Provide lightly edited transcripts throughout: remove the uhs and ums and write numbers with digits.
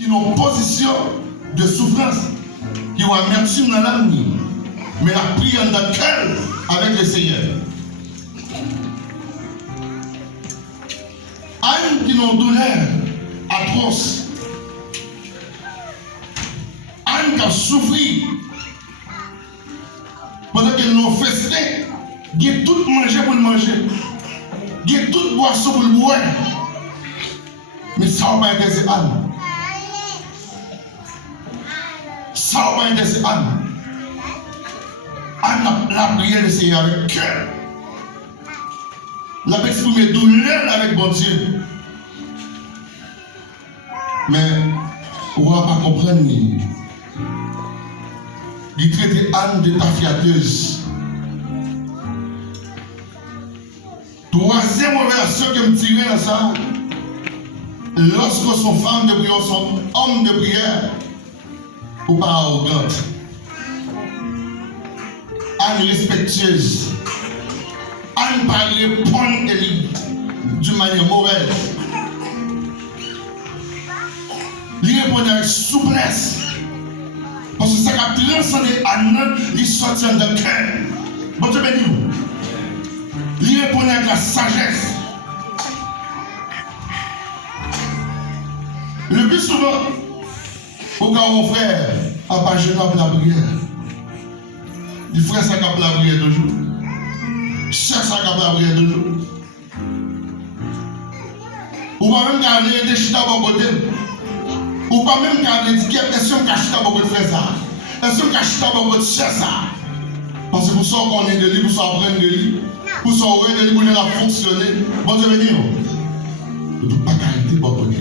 qui ont une position de souffrance, qui ont amertume dans l'âme, mais la prière dans le cœur avec le Seigneur. Anne qui ont une douleur atroce. Anne qui a souffert pendant qu'elle nous festé, il y a tout manger pour le manger, il y a toute boisson pour le boire. Mais ça va pas intéresser Anne. Ça va pas intéresser Anne. Anne a la prière du Seigneur avec cœur. La exprimer douleur avec bon Dieu. Mais on ne va pas comprendre. Il traite Anne de tafiateuse. Troisième version que me tirer dans ça. Lorsque son femme de prière, son homme de prière, ou pas arrogante. Anne respectueuse. Anne pas répondre d'une manière mauvaise. Il répond avec souplesse. Parce que ça a transcendé Anne, il sortit de cœur. Bon Dieu béni vous. Il répond avec la sagesse. Le plus souvent, au cas où mon frère n'a pas gêné pour la prière, il ferait ça pour la prière toujours. Chaque ça pour la prière toujours. Ou pas même garder des chita à côté. Ou pas même garder des questions cachées à côté de faire ça. Est-ce que cachées à côté de faire ça? Parce que pour ça qu'on est de lui, pour ça apprendre de lui, pour ça on est de lui, pour la fonctionner. Bon Dieu béni. Ne doit pas cariter pour côté.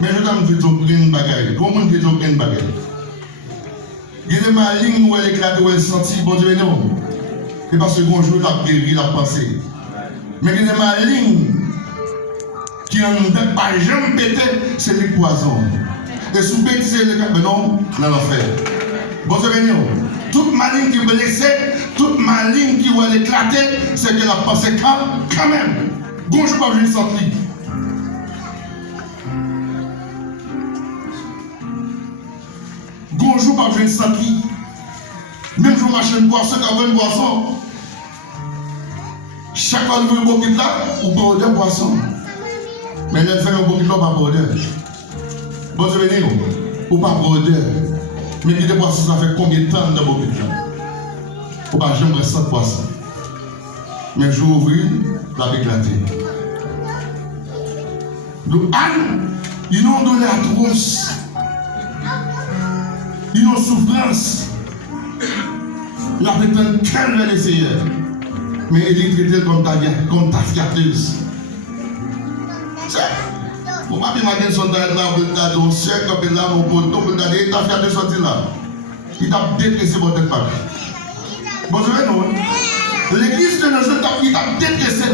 Mais je vais vous dire une bagaille. Comment vous dire une bagaille? Il y a des malignes où elle éclate, où elle sentit, bon Dieu, non. C'est parce que bonjour, la guéri, la pensée. Mais il y a des malignes qui n'ont pas jamais pété, c'est les poisons. Et sous pété, c'est le cas, mais non, dans l'enfer. Bon Dieu, non. Toute maligne qui est blessée, toute maligne qui va éclater, c'est que la pensée quand même. Bonjour, pas venir sortir. Bonjour, pas besoin de sentir. Même si je marche une boisson, quand une boisson, chaque fois que vous voulez un là, vous boire de boisson. Mais elle fait un bouquet là, pas boire. Bon, je vais dire, ou pas boire. Mais il y a des boissons, ça fait combien de temps dans le bouquet là? Ou pas jamais cette boisson. Mais je ouvre, la éclaté. Donc, Anne, ils n'ont donné atroce. Ils ont souffrance. Il a fait un cœur vers le Seigneur. Mais il est traité comme ta fiateuse. Vous m'avez demandé son temps là, vous avez dit, on sait que là, on peut tout, vous avez dit, ta fiateuse sorti là. Il t'a détressé votre tête. Bon, je vais non. L'église de nos jours, il t'a détressé.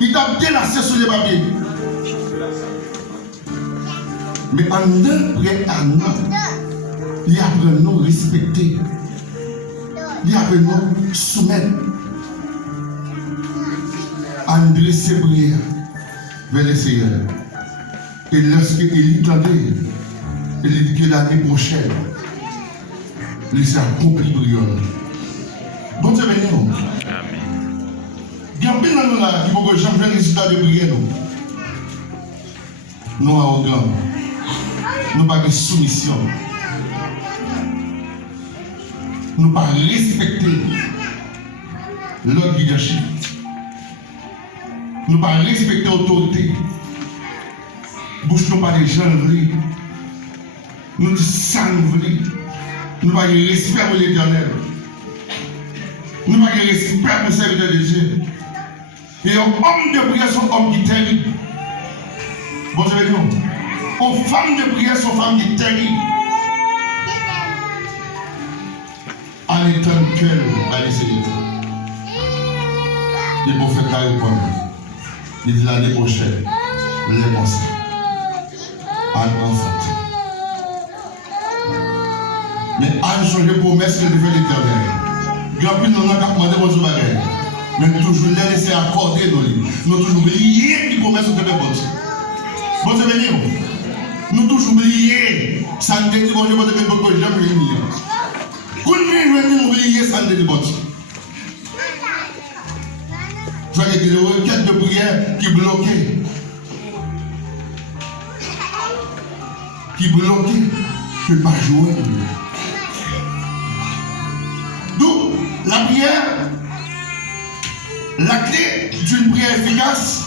Il t'a délassé sur les papiers. Mais en un près à nous, il apprend à nous respecter. Il apprend à nous soumettre. À nous dresser prière vers le Seigneur. Et lorsqu'il entendait, il dit que l'année prochaine, il s'est accompli prière. Bon Dieu béni nous. Il y a un peu dans nous là qui vont que jamais le résultat de prière nous. Nous arrogants. Nous pas de soumission. Nous pas respecter l'autre leadership. Nous pas respecter l'autorité. Bouche nous pas les gens vrais. Nous disons ça nous voulons. Nous pas de respect pour l'Éternel. Nous pas de respect pour le serviteur de Dieu. Et un homme de prière, son homme qui est terrible. Bon, je vais dire. Une femme de prière, son femme qui est terrible. En étant cœur à l'essayer. Les prophètes la répondent. Il dit l'année prochaine, les pensées. Anne enfante. Mais Anne change de promesse que devait l'Éternel. Grand plus nous n'avons pas demandé votre bagage. Mais nous toujours les laisser accorder nos livres. Nous toujours liés qui promesse de faire bon Dieu. Bon Dieu béni. Ça ne dit bon Dieu, parce que j'aime réunir. Quand nous venons oublier, ça ne dit bon Dieu. Je vois qu'il y a des requêtes de prière qui bloquent. Qui bloquent, je ne peux pas jouer. Donc, la prière, la clé d'une prière efficace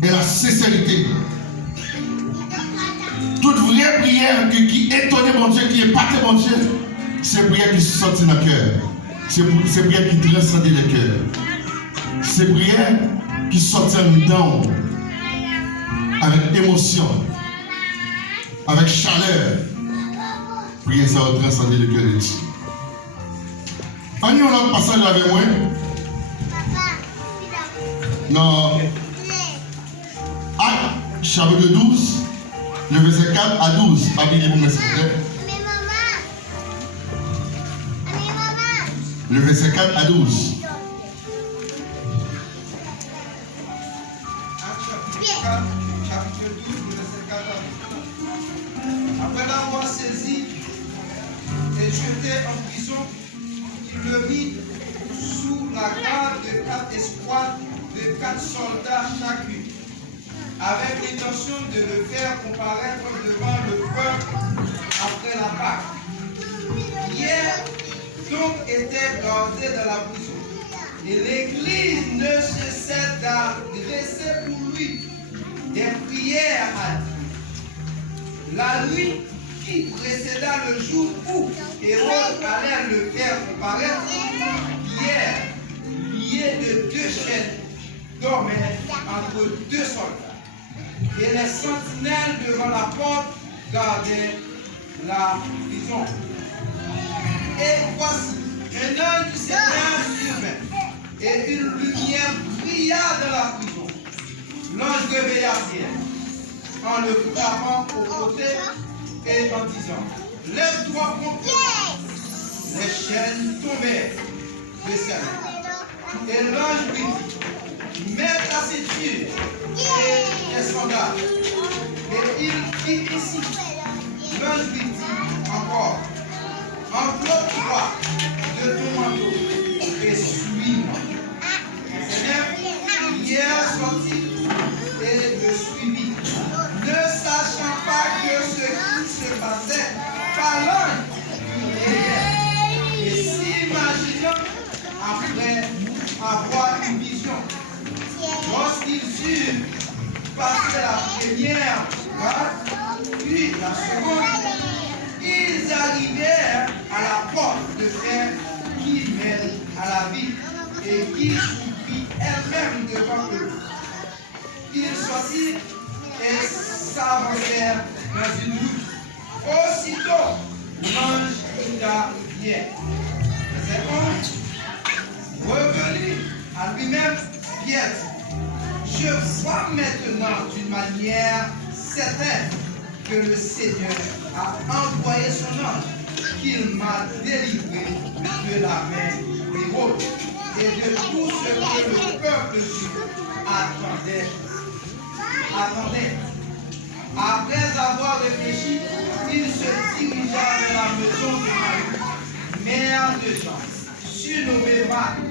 est la sincérité. Toute vraie prière qui étonne mon Dieu, qui épate mon Dieu, c'est une prière qui sortit dans le cœur. C'est une prière qui transcende le cœur. C'est une prière qui sortit dedans avec émotion, avec chaleur. Prière, ça va transcender le cœur de Dieu. On y a un autre passage avec moi. Non. Actes, chapitre 12, le verset 4 à 12. Pas bien, vous me s'il vous plaît. Le verset 4 à 12. Chapitre 12, le verset 4 à 12. Après l'avoir saisi et jeté en prison, il le mit sous la garde de 4 escouades de 4 soldats chacune, avec l'intention de le faire comparaître devant le peuple après la Pâque. Hier, donc, était gardé dans la prison, et l'Église ne cessait d'adresser pour lui des prières à Dieu. La nuit qui précéda le jour où Hérode allait le faire comparaître, Pierre, lié de 2 chaînes, dormait entre 2 soldats. Et les sentinelles devant la porte gardaient la prison. Et voici, un ange du Seigneur survint, et une lumière brilla dans la prison. L'ange réveilla Pierre, en le frappant au côté et en disant, lève-toi promptement. Les chaînes tombèrent de sa main. Et l'ange lui dit, mets ta ceinture et tes sandales. Et il fit ici. L'ange lui dit encore, enveloppe-toi de ton manteau et suis-moi. Le Seigneur hier sortit et le suivit, ne sachant pas que ce qui se passait par l'ange lui et s'imaginant après avoir une vision. Lorsqu'ils eurent passé la première garde, puis la seconde, ils arrivèrent à la porte de fer qui mène à la ville et qui s'ouvrit elle-même devant eux. Ils sortirent et s'avancèrent dans une route. Aussitôt, l'ange quitta Pierre. Verset 11. Revenu à lui-même, Pierre dit, je vois maintenant d'une manière certaine que le Seigneur a envoyé son ange, qu'il m'a délivré de la main d'Hérode et de tout ce que le peuple juif attendait. Après avoir réfléchi, il se dirigea vers la maison de Marie, mère de Jean, surnommée Marie,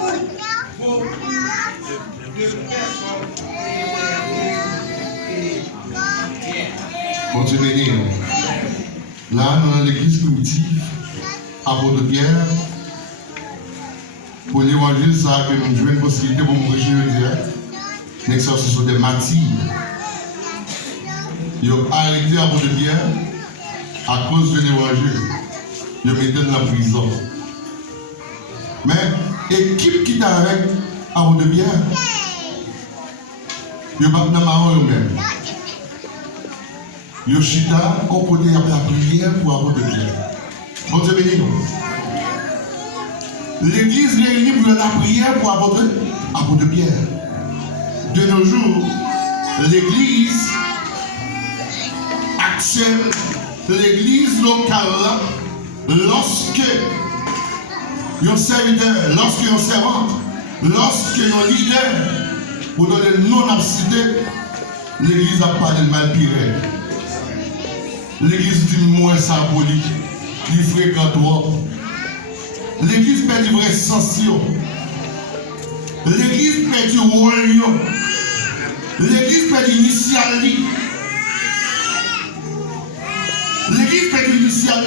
où beaucoup de personnes étaient. Bon Dieu béni. Là, nous dans l'église primitive, à Port-de-Pierre, pour l'évangile, ça que nous jouons une possibilité pour nous réjouir, l'exercice des martyrs. Ils ont arrêté à Port-de-Pierre à cause de l'évangile. Ils ont mis dans la prison. Mais l'équipe qui est avec à Port-de-Pierre, ils ne sont pas dans la eux-mêmes. Yoshita, on côté la prière pour avoir de Pierre. Bon Dieu béni nous. L'église réunie pour la prière pour avoir de Pierre. De nos jours, l'église actuelle, l'église locale, lorsque un serviteur, lorsque un servante, lorsque un leader, pour donner non absidé, l'église a parlé de mal pire. L'église dit moins symbolique, il fréquente trop. L'église perd du vrai sens. L'église perd du rôle. L'église perd du initial. L'église perd du initial.